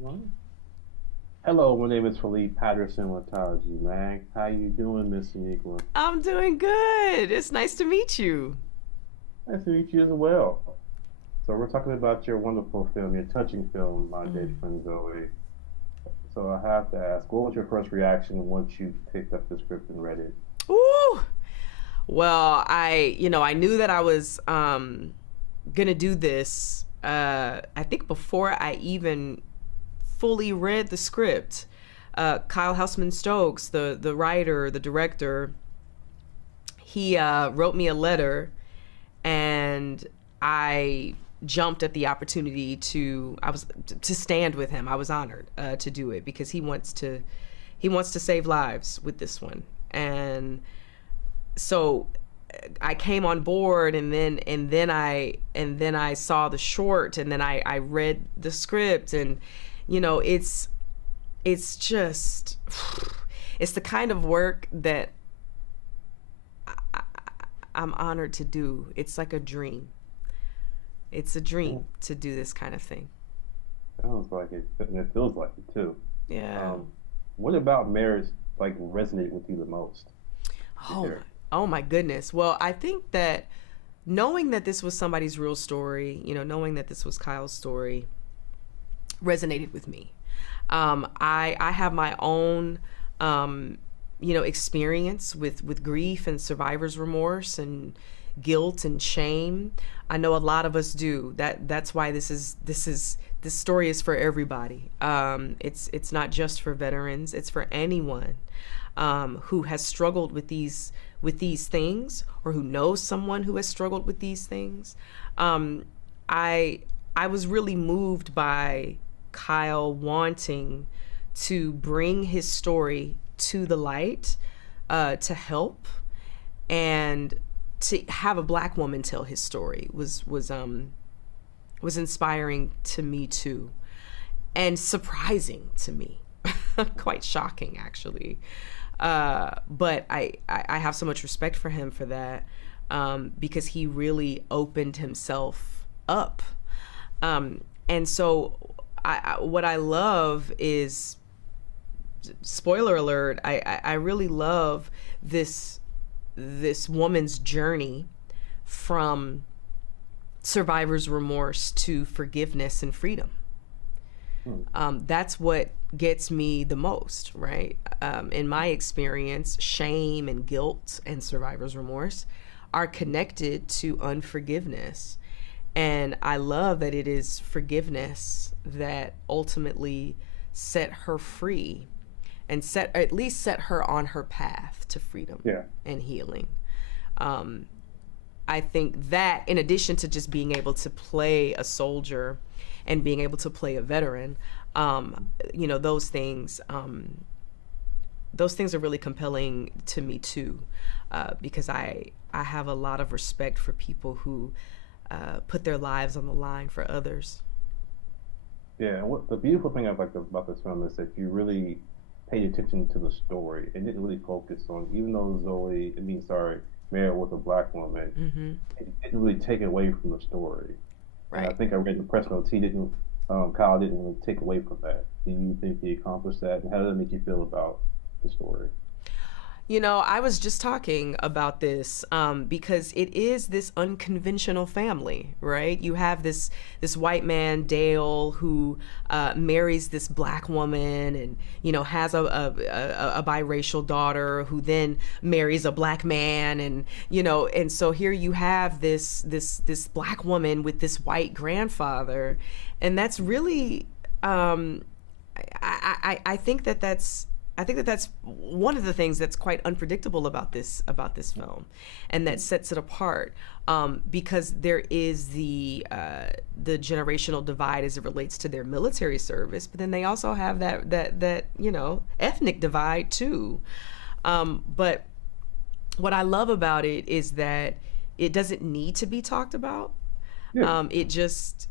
Well, hello, my name is Philippe Patterson with Taji Mag. How you doing, Miss Sonequa? I'm doing good. It's nice to meet you. Nice to meet you as well. So we're talking about your wonderful film, your touching film, My Dead Mm. Friend Zoe. So I have to ask, what was your first reaction once you picked up the script and read it? Ooh. Well, I knew that I was gonna do this. I think before I even fully read the script, Kyle Houseman Stokes, the writer, the director, he wrote me a letter, and I jumped at the opportunity to stand with him. I was honored to do it because he wants to save lives with this one. And so I came on board, and then I saw the short, and then I read the script. And it's just it's the kind of work that I'm honored to do. It's like a dream. It's a dream to do this kind of thing. Sounds like it, and it feels like it too. Yeah. Um, what about marriage like resonated with you the most to Oh my, hear? oh my goodness. Well, I think that knowing that this was somebody's real story, knowing that this was Kyle's story, resonated with me. I have my own experience with grief and survivor's remorse and guilt and shame. I know a lot of us do. That's why this story is for everybody. It's not just for veterans. It's for anyone who has struggled with these things, or who knows someone who has struggled with these things. Um, I I was really moved by Kyle wanting to bring his story to the light, to help, and to have a black woman tell his story was inspiring to me too, and surprising to me, quite shocking actually. But I have so much respect for him for that, because he really opened himself up. And so what I love is, spoiler alert, I really love this woman's journey from survivor's remorse to forgiveness and freedom. Hmm. That's what gets me the most, right? In my experience, shame and guilt and survivor's remorse are connected to unforgiveness. And I love that it is forgiveness that ultimately set her free, and at least set her on her path to freedom Yeah. and healing. Um, I think that, in addition to just being able to play a soldier and being able to play a veteran, those things are really compelling to me too, because I have a lot of respect for people who put their lives on the line for others. Yeah, and what the beautiful thing I like about this film is that you really paid attention to the story and didn't really focus on, even though Zoe, I mean, sorry, married with a black woman, Mm-hmm. it didn't really take away from the story. And I Right. think I read the press notes, Kyle didn't want to take away from that. Do you think he accomplished that? And how does it make you feel about the story? I was just talking about this, because it is this unconventional family, right? You have this white man, Dale, who marries this black woman, and has a biracial daughter, who then marries a black man, and so here you have this black woman with this white grandfather, and that's really, I think that's one of the things that's quite unpredictable about this film, and that sets it apart, because there is the generational divide as it relates to their military service, but then they also have that ethnic divide too. But what I love about it is that it doesn't need to be talked about. Yeah, It just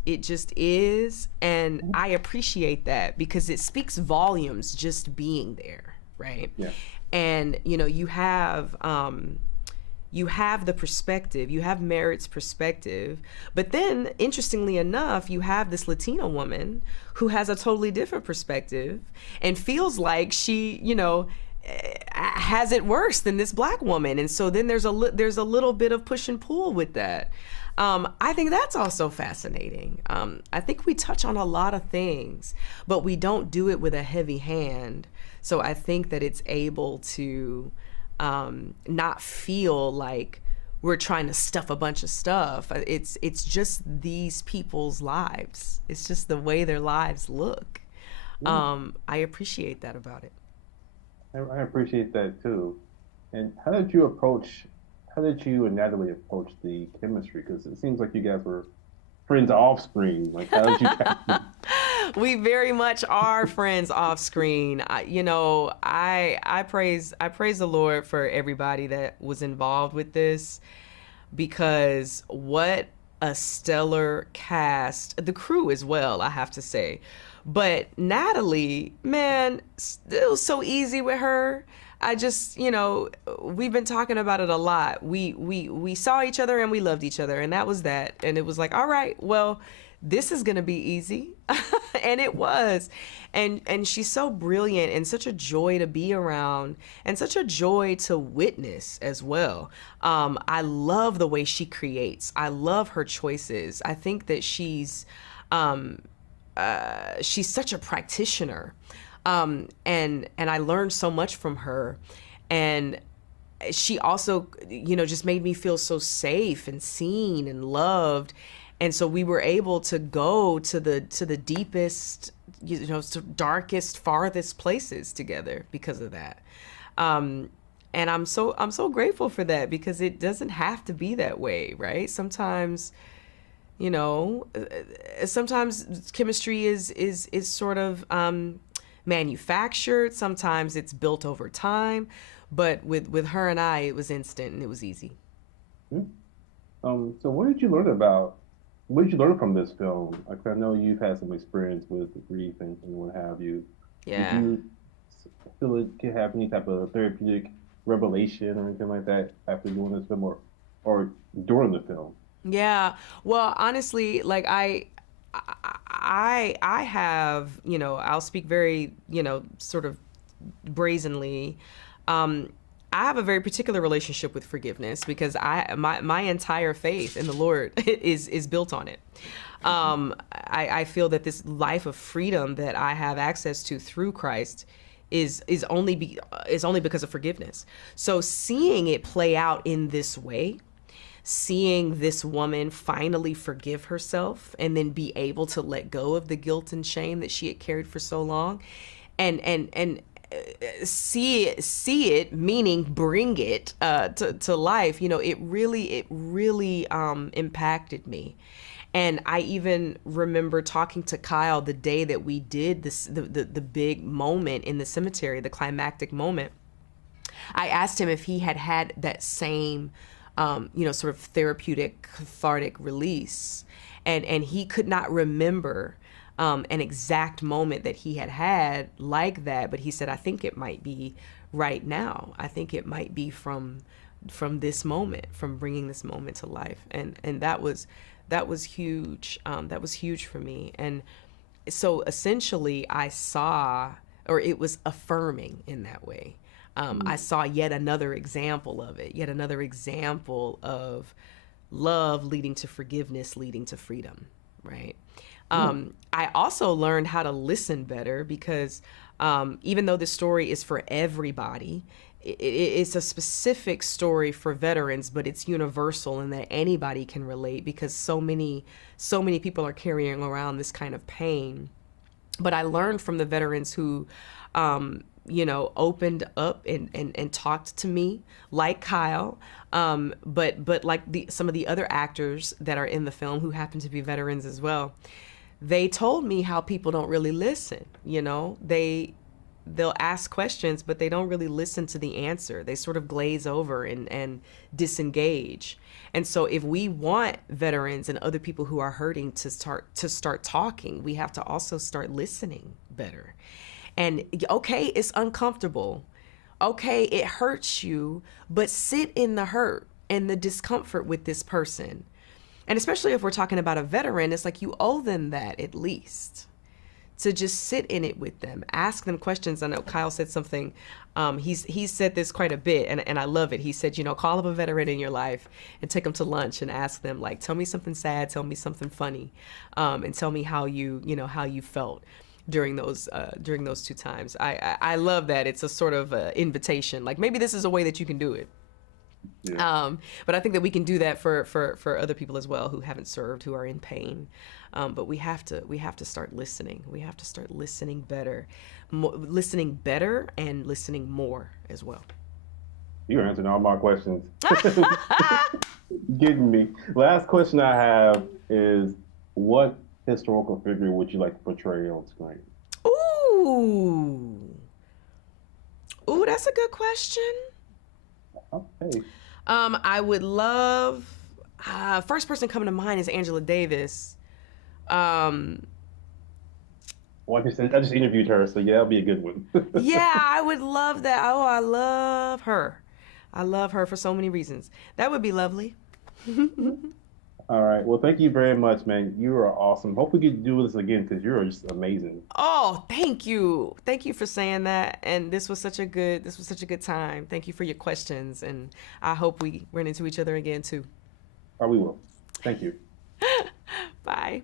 is, and I appreciate that because it speaks volumes just being there, right? yeah, And you have you have the perspective, you have Merritt's perspective, but then interestingly enough, you have this Latina woman who has a totally different perspective and feels like she, has it worse than this black woman. And so then there's a little bit of push and pull with that. I think that's also fascinating. I think we touch on a lot of things, but we don't do it with a heavy hand. So I think that it's able to not feel like we're trying to stuff a bunch of stuff. It's just these people's lives. It's just the way their lives look. I appreciate that about it. I appreciate that too. And how did you and Natalie approach the chemistry? Because it seems like you guys were friends off screen. Like, how did you? We very much are friends off screen. I praise the Lord for everybody that was involved with this, because what a stellar cast, the crew as well, I have to say. But Natalie, man, it was so easy with her. I just, we've been talking about it a lot. We saw each other and we loved each other, and that was that. And it was like, all right, well, this is gonna be easy. And it was. And she's so brilliant and such a joy to be around and such a joy to witness as well. I love the way she creates. I love her choices. I think that she's such a practitioner. And I learned so much from her. And she also, just made me feel so safe and seen and loved. And so we were able to go to the deepest, darkest, farthest places together because of that. And I'm so grateful for that, because it doesn't have to be that way, right? Sometimes, sometimes chemistry is sort of manufactured. Sometimes it's built over time. But with her and I, it was instant and it was easy. So what did you learn from this film? Like, I know you've had some experience with grief and what have you. Did Yeah. you feel it could have any type of therapeutic revelation or anything like that after doing this film, or during the film? Yeah. Well, honestly, like I have, I'll speak very, sort of brazenly. I have a very particular relationship with forgiveness, because my entire faith in the Lord is built on it. I feel that this life of freedom that I have access to through Christ is only because of forgiveness. So seeing it play out in this way, seeing this woman finally forgive herself and then be able to let go of the guilt and shame that she had carried for so long, and see it, meaning bring it to life. It really impacted me. And I even remember talking to Kyle the day that we did this, the big moment in the cemetery, the climactic moment. I asked him if he had that same, sort of therapeutic, cathartic release. And he could not remember an exact moment that he had like that. But he said, I think it might be right now. I think it might be from this moment, from bringing this moment to life. And that was huge. That was huge for me. And so essentially I saw, or it was affirming in that way. I saw yet another example of it, yet another example of love leading to forgiveness, leading to freedom, right? I also learned how to listen better, because even though this story is for everybody, it's a specific story for veterans, but it's universal in that anybody can relate, because so many people are carrying around this kind of pain. But I learned from the veterans who, opened up and talked to me, like Kyle, but like some of the other actors that are in the film who happen to be veterans as well. They told me how people don't really listen. They'll ask questions, but they don't really listen to the answer. They sort of glaze over and disengage. And so if we want veterans and other people who are hurting to start talking, we have to also start listening better. And okay, it's uncomfortable. Okay, it hurts you, but sit in the hurt. and the discomfort with this person. And especially if we're talking about a veteran, it's like you owe them that at least, to just sit in it with them, ask them questions. I know Kyle said something. He's said this quite a bit, and I love it. He said, call up a veteran in your life and take them to lunch and ask them, like, tell me something sad, tell me something funny, and tell me how how you felt during those 2 times. I love that. It's a sort of invitation. Like, maybe this is a way that you can do it. Yeah. But I think that we can do that for other people as well who haven't served, who are in pain. But we have to start listening. We have to start listening better, listening better, and listening more as well. You're answering all my questions. Getting me. Last question I have is, what historical figure would you like to portray on screen? Ooh, that's a good question. Okay. I would love. First person coming to mind is Angela Davis. Like I said, I just interviewed her, so yeah, that'll be a good one. Yeah, I would love that. Oh, I love her. I love her for so many reasons. That would be lovely. All right. Well, thank you very much, man. You are awesome. Hope we can do this again because you're just amazing. Oh, thank you. Thank you for saying that. And this was such a good time. Thank you for your questions. And I hope we run into each other again too. Oh, we will. Thank you. Bye.